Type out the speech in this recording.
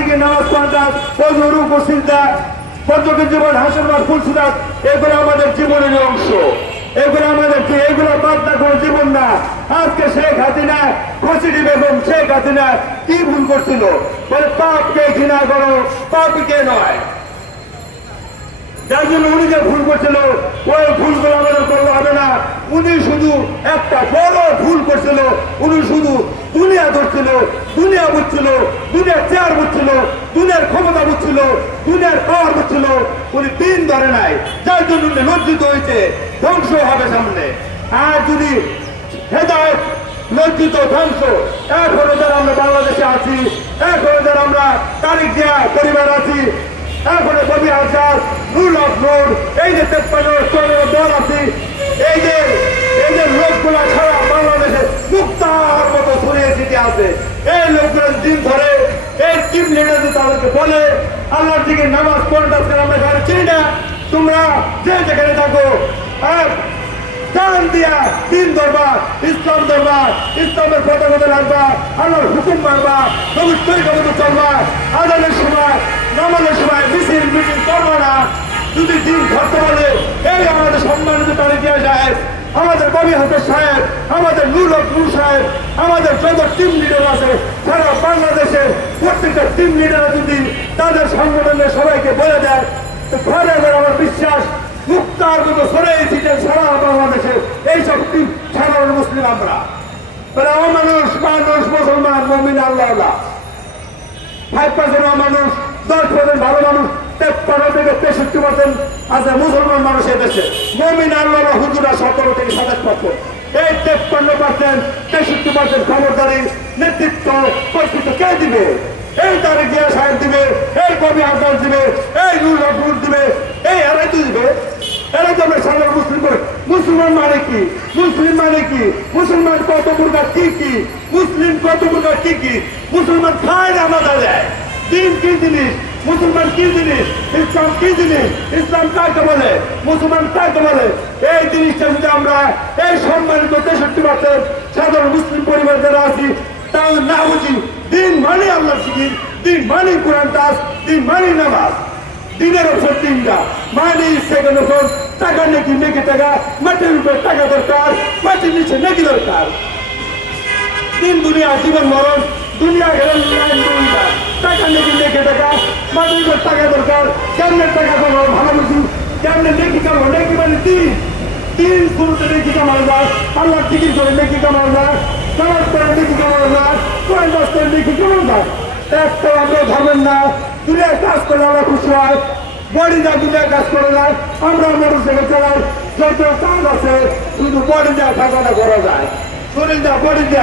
থেকে নামাজ পড়ার ওজোর উপস্থিতা পর্যটন জীবন হাসনবার ফুলসিরাত এগুলো আমাদের জীবনের অংশ। এগুলো আমাদের কি, এগুলো বাদ না কোনো জীবন না। আজকে শেখ হাসিনা, খসিডি বেগম শেখ হাসিনা কি ভুল করছিল? বলে পাপকে ঘৃণা করো পাপকে নয়। যার জন্য উনি যে ভুল করছিল, ওই ভুলগুলো আমাদের করলে হবে না। উনি শুধু একটা বড় ভুল করছিল, উনি শুধু দুনিয়া ধরছিল, দুনিয়া বুঝছিল, দুনিয়ার চেয়ার বুঝছিল, দুনিয়ার ক্ষমতা বুঝছিল, দুনিয়ার পাওয়ার বুঝছিল, উনি দিন ধরে নাই। যার জন্য উনি লজ্জিত হয়েছে। ধ্বংস হবে সামনে। আর যদি হেদায়ত, লজ্জিত, ধ্বংস, এখনও যারা আমরা বাংলাদেশে আছি, এখনও যারা আমরা তারিখ দেয়া পরিবার আছি, এখনও কবি হাজার রুল অফ রোড এই যে তেপ্পান্ন দল আছি এই যে এই যে লোকগুলা ছাড়া বাংলাদেশে মুক্তার মতো ছড়িয়ে ছিটে আছে। এই লোকগুলো দিন ধরে এই টিম লিডার তাদেরকে বলে, আল্লাহর দিকে নামাজ পড়তে আমরা এখানে চিনি না। তোমরা যে যেখানে থাকো হ্যাঁ জান দিয়া দিন ধরবা ইসলাম ধরবা ইসলামের পতাকা লাগবা আল্লাহর হুকুম মারবা নবীর তরিকা মতো চলবা। আদানের সময়, নামাজের সময় মিছিল, মিটিং করবা না। যদি দিন ধরতে পারে এই সম্মানিত তারিখিয়া সাহেব, আমাদের কবি হাতের সাহেব, আমাদের নুর নূর সাহেব, আমাদের যত টিম লিডার আছে, সারা বাংলাদেশের প্রত্যেকটা টিম লিডার যদি তাদের সংগঠনের সবাইকে বলে দেয়, তো ঘরে ঘরে আমার বিশ্বাস, মুক্তার মতো সরে ছিটেন সারা বাংলাদেশে, এইসব টিম সাধারণ মুসলিম আমরা। তারা অমানুষ মানুষ মুসলমান, মমিন, আল্লাহ ফাইভ পার্সেন্ট মানুষ, দশ পার্সেন্ট ভালো মানুষ পার্সেন্ট আছে মুসলমান মানুষ দেশে। মমিন আল্লাহ হুজুরা সতেরো থেকে সাতাশ পার্সেন্ট এই তেপ্পান্ন পার্সেন্ট, তেষট্টি পার্সেন্ট খবরদারি নেতৃত্ব কর্তৃত্ব কে দিবে? এই তারিখিয়া সাহেব দিবে, এই কবি আকাশ দিবে, এই নুর রফুল দিবে, এই এরাই তো দিবে। এরা তো আমরা সাধারণ মুসলিম করে মুসলমান মানে কি? মুসলিম মানে কি? মুসলমান কত প্রকার কি কি? মুসলিম কত প্রকার কি কি? মুসলমান খায় না আমাদের দেয়। দিন কি জিনিস? মুসলমান কি জিনিস? ইসলাম কি জিনিস? ইসলাম কাকে বলে, মুসলমান কাকে বলে। এই জিনিসটা যদি আমরা এই সম্মানিত তেষট্টি বছর সাধারণ মুসলিম পরিবার যারা আছি, তাও না বুঝি দিন মানে আল্লাহ শিখির, দিন মানে কোরআন দাস দিন মানে নামাজ। দিনের ওপর দিনটা মানে সেকেন্ড ওপর টাকা, নাকি নেকি টাকা, মাটির উপর টাকা দরকার, মাটির নিচে নেকি দরকার। দিন দুনিয়া, জীবন মরণ, দুনিয়া গেলেন টাকা, নেকি নেকি টাকা, মাটির উপর টাকা দরকার কেমনে টাকা কামাবো ভালো বুঝি? কেমনে নেকি কামাবো? নেকি মানে দিন দিন শুরুতে নেকি কামানো যায় আল্লাহ টিকিট করে নেকি কামানো যায় নামাজ করে নেকি কামানো যায় কোরআন বাস করে নেকি কামানো যায় একটা আমরা ধরবেন না। দুনিয়ার কাজ করলে আমরা খুশি হয়। বডি যা দুনিয়ার কাজ করে যায় আমরা মানুষ থেকে চালাই। যত কাজ আছে, শুধু বডি যা থাকাটা করা যায়। শরীর যা বডি যা